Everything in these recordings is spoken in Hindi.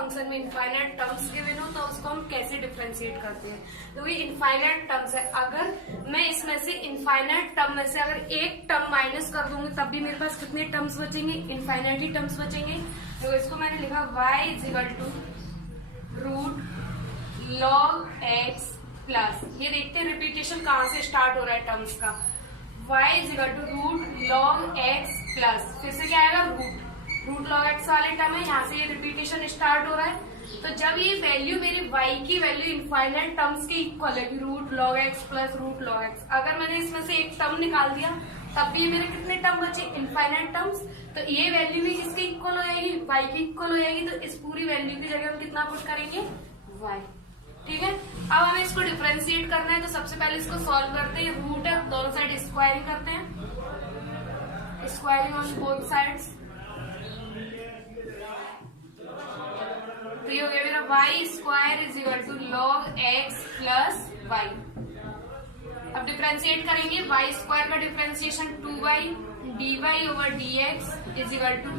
फंक्शन में इनफाइनाइट टर्म्स गिवन हो तो उसको हम कैसे डिफरेंशिएट करते हैं। तो ये इनफाइनाइट टर्म्स है, अगर मैं इसमें से इनफाइनाइट टर्म में से अगर एक टर्म माइनस कर दूंगी तब भी मेरे पास कितने टर्म्स बचेंगे, इनफाइनाइटली टर्म्स बचेंगे। तो इसको मैंने लिखा y is to root log x plus, ये देखते हैं रिपीटेशन कहाँ से स्टार्ट हो रहा है टर्म्स का, y is to root log x plus, फिर से क्या आएगा रूट log x वाले टर्म है, यहाँ से ये रिपीटेशन स्टार्ट हो रहा है। तो जब ये वैल्यू मेरी y की वैल्यू इनफाइनाइट टर्म्स के इक्वल है, root log x plus root log x, अगर मैंने इसमें से एक टर्म निकाल दिया तब भी मेरे कितने टर्म बचे, इनफाइनाइट टर्म्स। तो ये वैल्यू भी किसके इक्वल हो जाएगी, y की इक्वल हो जाएगी। तो इस पूरी वैल्यू की जगह हम कितना पुट करेंगे, y। ठीक है, अब हमें इसको डिफरेंशिएट करना है। तो सबसे पहले इसको सॉल्व करते हैं, रूट है दोनों साइड स्क्वायरिंग करते हैं, स्क्वायरिंग ऑन बोथ साइड्स। तो ये हो गया मेरा y square is equal to log x plus y। अब डिफरेंशिएट करेंगे, y स्क्वायर का differentiation 2y dy over dx is equal to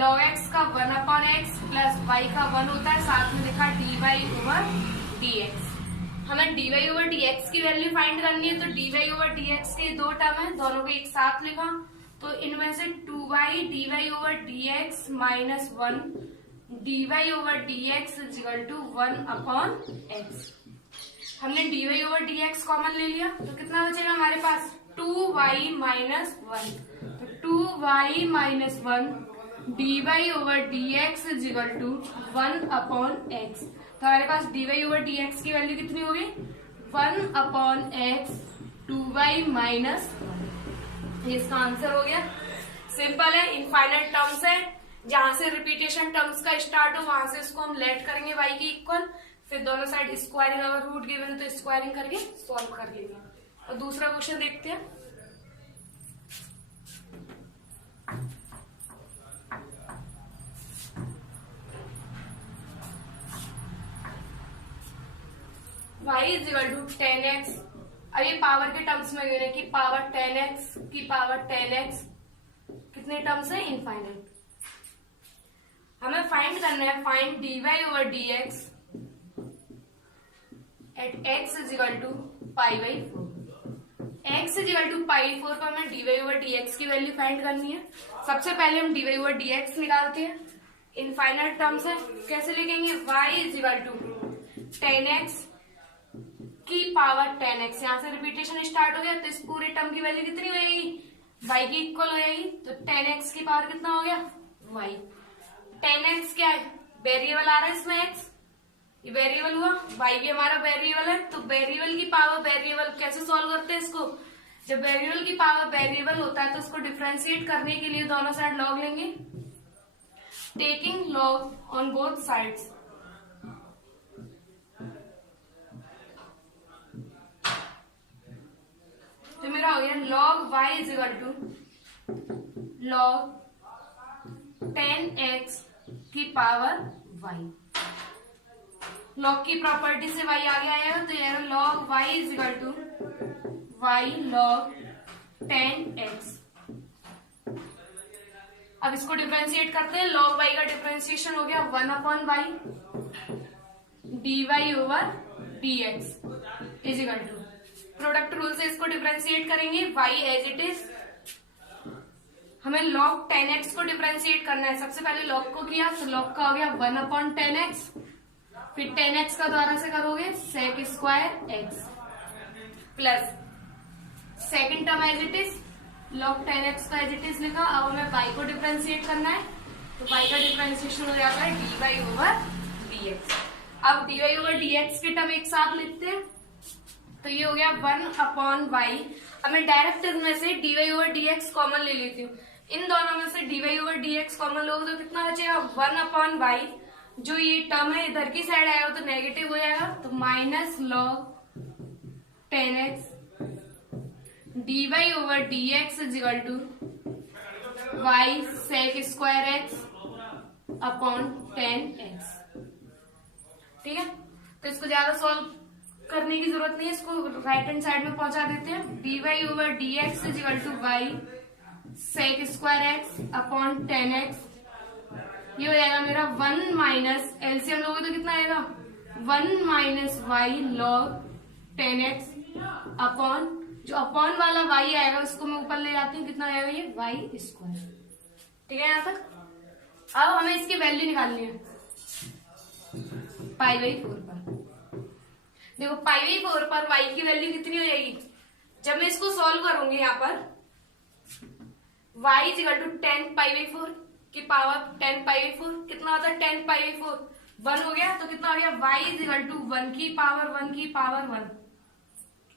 log x का 1 अपॉन x प्लस y का 1 होता है, साथ में लिखा dy ओवर dx। हमें dy ओवर dx की वैल्यू फाइंड करनी है। तो dy ओवर dx के दो टर्म है, दोनों को एक साथ लिखा, तो इनमें से 2y dy over dx minus 1 dy over dx is equal to 1 upon x। हमने dy ओवर dx कॉमन ले लिया, तो कितना बचेगा हमारे पास 2y माइनस 1, तो 2y minus 1 dy over dx is equal to 1 upon x। तो हमारे पास dy ओवर dx की वैल्यू कितनी होगी, 1 अपॉन x 2y माइनस 1। इसका आंसर हो गया। सिंपल है, इनफाइनाइट टर्म्स है, जहां से रिपीटेशन टर्म्स का स्टार्ट हो वहां से इसको हम लेट करेंगे y के इक्वल, फिर दोनों साइड स्क्वायरिंग, अगर रूट गिवन तो स्क्वायरिंग करके सॉल्व कर लेंगे। और दूसरा क्वेश्चन देखते हैं। y is equal to 10x। अब ये पावर के टर्म्स में गिवन है कि पावर 10x की पावर 10x कितने टर्म्स है, इनफाइनाइट। हमें फाइंड करना है, find dy over dx at x is equal to pi by 4। x is equal to pi 4 पर हमें dy ओवर dx की वैल्यू फाइंड करनी है। सबसे पहले हम dy ओवर dx निकालते हैं, इनफाइनाइट टर्म्स है, कैसे लिखेंगे, y is equal to 10x की पावर 10x, यहाँ से रिपीटेशन स्टार्ट हो गया, तो इस पूरे टर्म की वैल्यू कितनी हो जाएगी, y की इक्वल हो जाएगी। तो 10x की पावर कितना हो गया, y। 10x क्या है, वेरिएबल आ रहा है इसमें x, ये वेरिएबल हुआ, y भी हमारा वेरिएबल है। तो वेरिएबल की पावर वेरिएबल कैसे सॉल्व करते हैं इसको, जब वेरिएबल की पावर वेरिएबल होता है तो उसको डिफरेंशिएट करने के लिए दोनों साइड लॉग लेंगे, taking log on both sides. तो मेरा हो गया log y is equal to log 10x की पावर y। log की प्रॉपर्टी से y आगे आएगा, तो ये log y is equal to y log 10x। अब इसको डिफरेंशिएट करते हैं, log y का डिफरेंशिएशन हो गया 1 upon y dy over dx is equal to, product rule से इसको डिफरेंशिएट करेंगे, y एज इट इज। हमें log 10x को डिफरेंशिएट करना है, सबसे पहले log को किया तो log का हो गया 1 अपॉन 10x, फिर 10x का द्वारा से करोगे sec square x plus second term as it is log 10x का एज इट इज लिखा। अब हमें y को डिफरेंशिएट करना है, तो y का डिफरेंशिएशन हो जाता है dy ओवर dx। अब dy ओवर dx के टर्म एक साथ लिखते हैं, तो ये हो गया 1 अपॉन y। हमें डायरेक्ट इसमें से dy ओवर dx कॉमन ले लेती हूँ, इन दोनों में से dy ओवर dx कॉमन लोगे तो कितना बचेगा 1 अपॉन y। जो ये टर्म है इधर की साइड आएगा तो नेगेटिव हो जाएगा, तो minus log 10x dy over dx is equal to y sec square x upon 10x। ठीक है, तो इसको ज्यादा सॉल्व करने की जरूरत नहीं है, इसको राइट हैंड साइड में पहुंचा देते हैं। dy over dx is equal to y sec square x upon 10x। ये हो जाएगा मेरा 1 माइनस एलसीएम लोगे तो कितना आएगा 1 minus y log 10x upon जो अपॉन वाला y आएगा उसको मैं ऊपर ले जाती हूँ, कितना आएगा ये y स्क्वायर। ठीक है यहाँ तक। अब हमें इसकी वैल्यू निकालनी है π/4 पर। देखो π/4 पर y की वैल्यू कितनी हो जाएगी, जब मैं इसको सॉल्व करूंगी यहाँ पर y इज इक्वल टू 10 π/4 की पावर 10 π/4 कितना होता है 10 π/4 1 हो गया, तो कितना हो गया y इज इक्वल टू 1 की पावर 1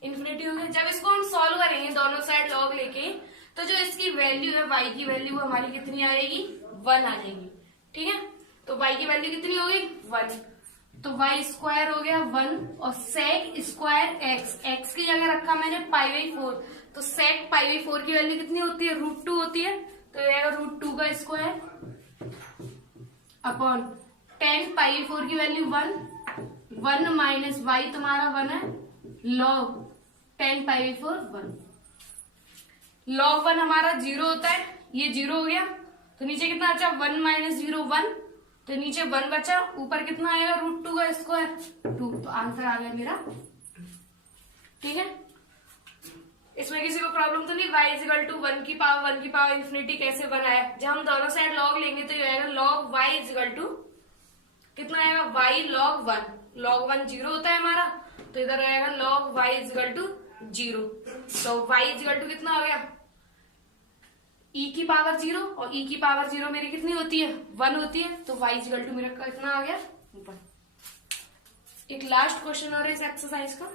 इन्फिनिटी हो गया। जब इसको हम सॉल्व करेंगे दोनों साइड लॉग लेके, तो जो इसकी वैल्यू है y की वैल्यू वो हमारी कितनी आ जाएगी 1 आ जाएगी। ठीक है, तो y की वैल्यू कितनी हो गई 1, तो y स्क्वायर हो गया 1 और सेक स्क्वायर x की जगह रखा मैंने π/4, तो सेक π/4 की वैल्यू कितनी होती है √2 होती है, तो ये आएगा √2 का स्क्वायर अपॉन 10 π/4 की वैल्यू 1 माइनस y तुम्हारा 1 है लॉग 10 π/4 1 लॉग 1 हमारा 0 होता है, ये 0 हो गया, तो नीचे कितना बचा 1 माइनस 0 1, तो नीचे 1 बचा, ऊपर कितना आएगा √2 का स्क्वायर 2, तो आंसर आ गया मेरा 2। ठीक है, इसमें किसी को प्रॉब्लम तो नहीं। y इज इक्वल टू 1 की पावर इन्फिनिटी कैसे बनाया, जब हम दोनों साइड लॉग लेंगे तो ये आएगा log y is equal to कितना आएगा y लॉग 1 0 होता है हमारा, तो इधर आएगा log y is equal to 0, तो y इज इक्वल टू कितना हो गया e की पावर 0 और e की पावर 0 मेरी कितनी होती है 1 होती है, तो y इज इक्वल टू मेरा कितना आ गया 1। एक लास्ट क्वेश्चन और है इस एक्सरसाइज का।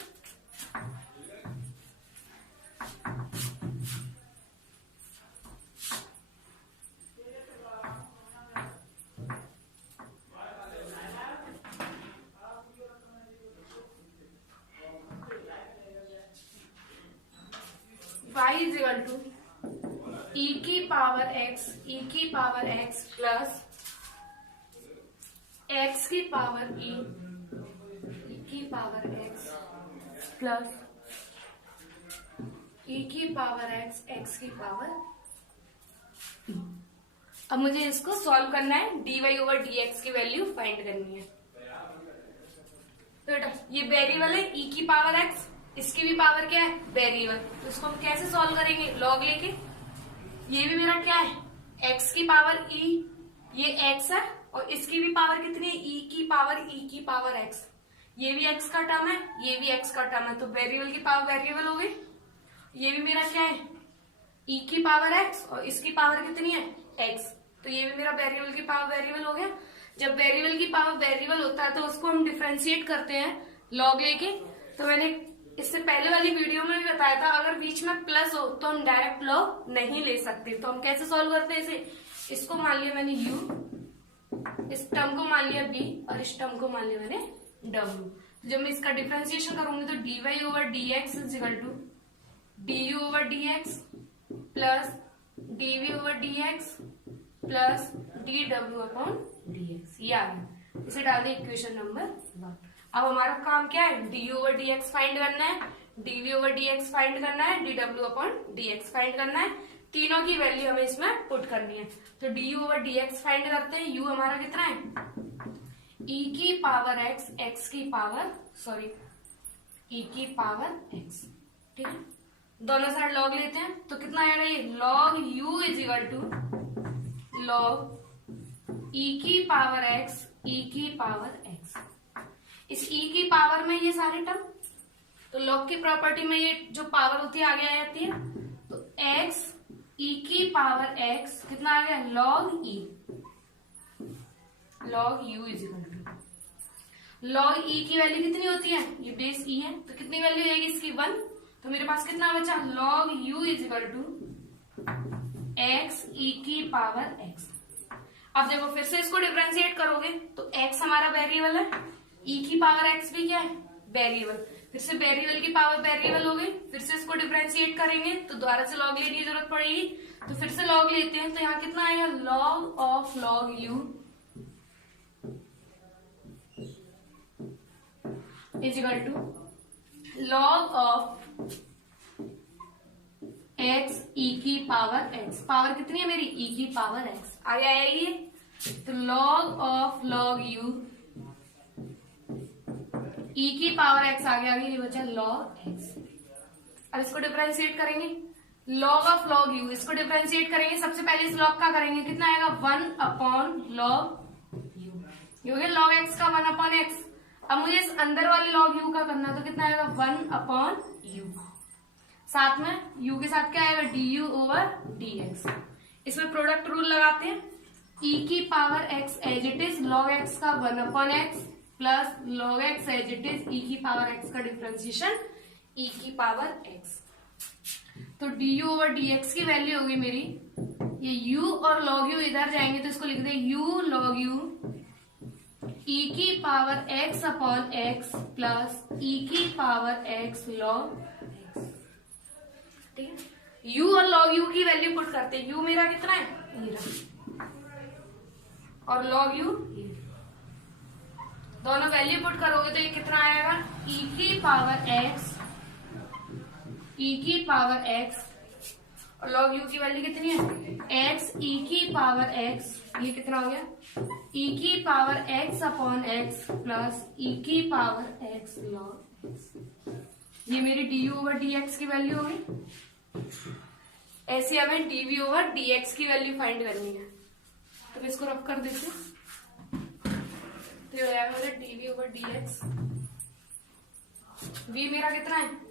y is equal to e की पावर x प्लस x की पावर e की पावर x प्लस e की पावर x की पावर e। अब मुझे इसको सॉल्व करना है, dy/dx की वैल्यू फाइंड करनी है। तो बेटा ये वेरिएबल है e की पावर x, इसकी भी पावर क्या है वेरिएबल, तो इसको हम कैसे सॉल्व करेंगे लॉग लेके। ये भी मेरा क्या है x की पावर e, ये x है और इसकी भी पावर कितनी है e की पावर x, ये भी x का टर्म है ये भी x का टर्म है, तो वेरिएबल की पावर वेरिएबल हो गई। ये भी मेरा क्या है e की पावर x और इसकी पावर कितनी है x, तो ये भी मेरा वेरिएबल की पावर वेरिएबल हो गया। जब वेरिएबल की पावर वेरिएबल होता है तो उसको हम डिफरेंशिएट करते हैं लॉग लेके। तो मैंने इससे पहले वाली वीडियो में भी बताया था, अगर बीच में प्लस हो तो हम डायरेक्ट लॉग नहीं ले सकते, तो हम कैसे सॉल्व करते हैं इसे। इसको मान लिया मैंने u, इस टर्म को मान लिया b और इस टर्म को मान लिया मैंने w। तो जब मैं इसका डिफरेंशिएशन करूंगी तो dy/dx is equal to du/dx plus dv/dx plus dw/dx, ये आ गया। इसे डाल दे इक्वेशन नंबर 1। अब हमारा काम क्या है du/dx फाइंड करना है, dv/dx फाइंड करना है, dw/dx फाइंड करना है, तीनों की वैल्यू हमें इसमें पुट करनी है। तो du/dx फाइंड करते हैं, u हमारा कितना है e की पावर x की पावर e की पावर x। ठीक है, दोनों साइड लॉग लेते हैं तो कितना आएगा ये log u is equal to log e की पावर x। इस e की पावर में ये सारे टर्म, तो log की प्रॉपर्टी में ये जो पावर होती है आगे आ जाती है, तो x e की पावर x कितना आ गया log e, log u is equal to log e की वैल्यू कितनी होती है, ये बेस e है, तो कितनी वैल्यू आएगी इसकी 1, तो मेरे पास कितना बचा log u is equal to x e की पावर x। अब देखो फिर से इसको डिफरेंशिएट करोगे तो x हमारा वेरिएबल है, e की पावर x भी क्या है वेरिएबल, फिर से वेरिएबल की पावर वेरिएबल हो गई, फिर से इसको डिफरेंशिएट करेंगे तो दोबारा से लॉग लेने की जरूरत पड़ेगी, तो फिर से लॉग लेते हैं, तो यहाँ कितना आएगा log of log u is equal to log of x e की पावर x, पावर कितनी है मेरी e की पावर x। आगे आएगी, तो log of log u e की पावर x आगे आगे ये बचा log x। अब इसको डिफरेंशिएट करेंगे, log ऑफ log u, इसको डिफरेंशिएट करेंगे। सबसे पहले इस log का करेंगे, कितना आएगा 1 अपॉन log u, ये हो गया log x का 1 अपॉन x। अब मुझे इस अंदर वाले log u का करना, तो कितना आएगा 1 अपॉन u, साथ में u के साथ क्या आएगा du ओवर dx। इसमें प्रोडक्ट रूल लगाते हैं, e की power x as it is log x का 1 upon x plus log x as it is e की पावर x का डिफरेंशिएशन e की पावर x। तो du ओवर dx की वैल्यू होगी मेरी, ये u और log u इधर जाएंगे तो इसको लिख दे u log u e की power x upon x plus e की पावर x log x। ठीक है, u और log u की वैल्यू पुट करते हैं। u मेरा कितना है ये रहा, और log u दोनों वैल्यू पुट करोगे तो ये कितना आएगा e की पावर x, e की पावर x, और log u की वैल्यू कितनी है x e की पावर x, ये कितना हो गया e की power x upon x plus e की पावर x log x। ये मेरी du ओवर dx की वैल्यू होगी। ऐसे हमें dv ओवर dx की वैल्यू फाइंड करनी है, तो मैं इसको रब कर देती हूँ। तो ये हो जाएगा मेरा dv ओवर dx, v मेरा कितना है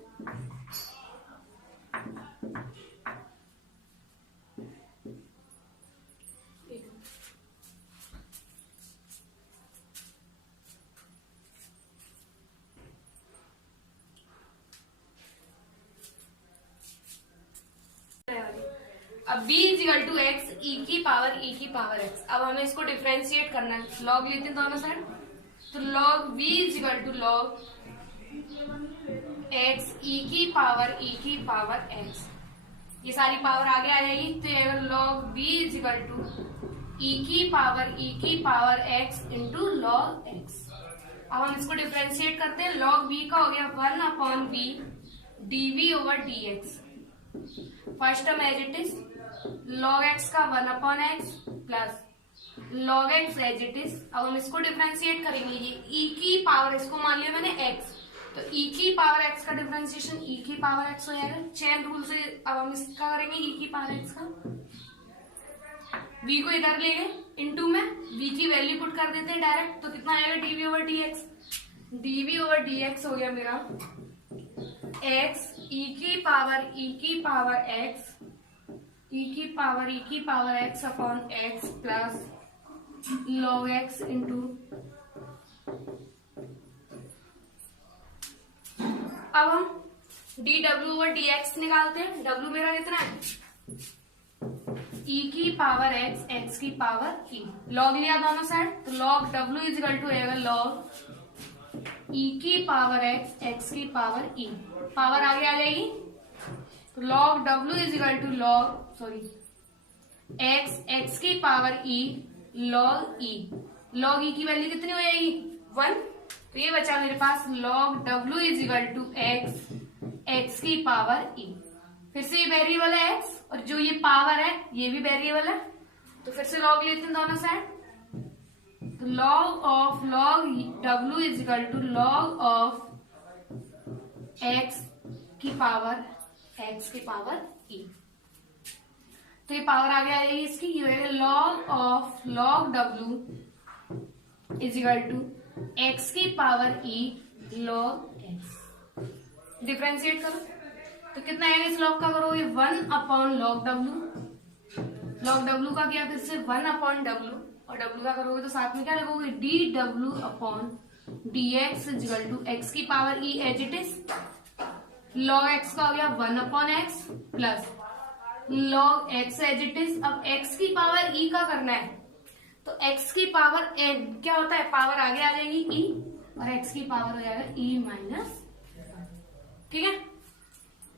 अब b is equal to x e की पावर x। अब हमें इसको डिफरेंशिएट करना है, log लेते हैं दोनों साइड, तो log v is equal to log x e की पावर x, ये सारी पावर आगे आ जाएगी, तो ये log v is equal to e की power x into log x। अब हम इसको डिफरेंशिएट करते हैं, log v का हो गया 1 upon v dv over dx। First term as it is log x का 1 upon x plus log x as it is. अब हम इसको डिफरेंशिएट करेंगे, ये e की पावर, इसको मान लिया मैंने x, तो e की पावर x का डिफरेंशिएशन e की पावर x हो जाएगा। चेन रूल से अब हम इसका करेंगे e की पावर x का, v को इधर ले गए इनटू में v की वैल्यू पुट कर देते हैं डायरेक्ट, तो कितना आएगा dv over dx। dv over dx हो गया मेरा x e की पावर x e की power x upon x plus log x into, अब हम dw ओवर dx निकालते हैं। w मेरा कितना है e की पावर x की पावर e, log लिया दोनों साइड, तो log w इजिकल टू आएगा log e की पावर x की पावर e, पावर आगे आ जाएगी, तो log w is equal to x की पावर e log e की वैल्यू कितनी हो जाएगी 1, तो ये बचा मेरे पास log w is equal to x की पावर e। फिर से ये वेरिएबल है x, और जो ये पावर है ये भी वेरिएबल है, तो फिर से log लेते हैं दोनों साइड, तो log of log w is equal to log of x की पावर e, तो ये पावर आगे आ जाएगी इसकी, ये होगा log of log w is equal to x की power e log x। Differentiate करो तो कितना आएगा, इस log का करोगे 1 अपॉन log w का किया फिर से 1 अपॉन w, और w का करोगे तो साथ में क्या लगोगे dw upon dx is equal to x की power e as it is, log x का हो गया 1 upon x plus log x as it is. अब x की पावर e का करना है, तो x की पावर क्या होता है, पावर आगे आ जाएगी e, और x की पावर हो जाएगा e माइनस, ठीक है।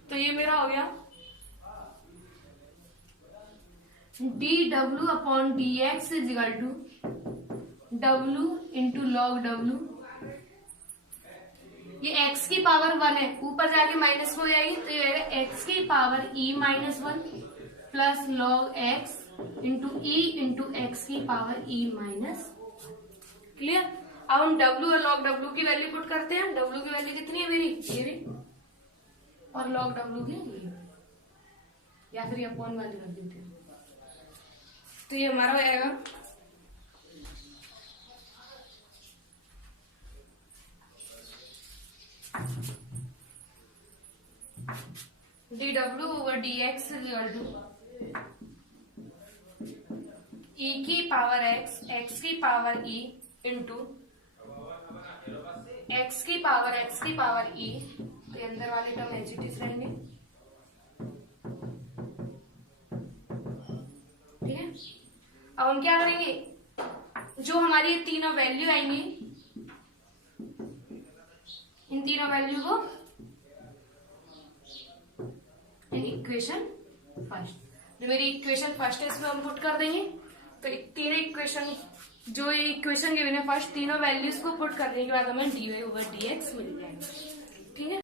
तो ये मेरा हो गया dw upon dx is equal to w into log w, ये x की पावर 1 है, ऊपर जाके माइनस हो जाएगी, तो ये x की power e minus 1 plus log x into ई इंटू एक्स की पावर ई माइनस। क्लियर। अब हम डब्ल्यू और लॉग डब्ल्यू की वैल्यू पुट करते हैं। डब्ल्यू की वैल्यू कितनी है मेरी, ये भी, और लॉग डब्ल्यू की ये, या फिर अपॉन वैल्यू रख देते हैं। तो ये हमारा आएगा डी डब्ल्यू over d x equal to e की पावर एक्स, एक्स की पावर ई इंटू एक्स की पावर ई। तो अंदर वाले टर्म एज इट इज रहेंगे। ठीक है। अब हम क्या करेंगे, जो हमारी ये तीनों वैल्यू आएंगी, इन तीनों वैल्यू को इन इक्वेशन फर्स्ट, जो मेरी इक्वेशन फर्स्ट है इसमें हम पुट कर देंगे। तो तीनों इक्वेशन, जो ये इक्वेशन गिवन है फर्स्ट, तीनों वैल्यूज को पुट करने के बाद हमें dy ओवर dx मिल जाएगा। ठीक है।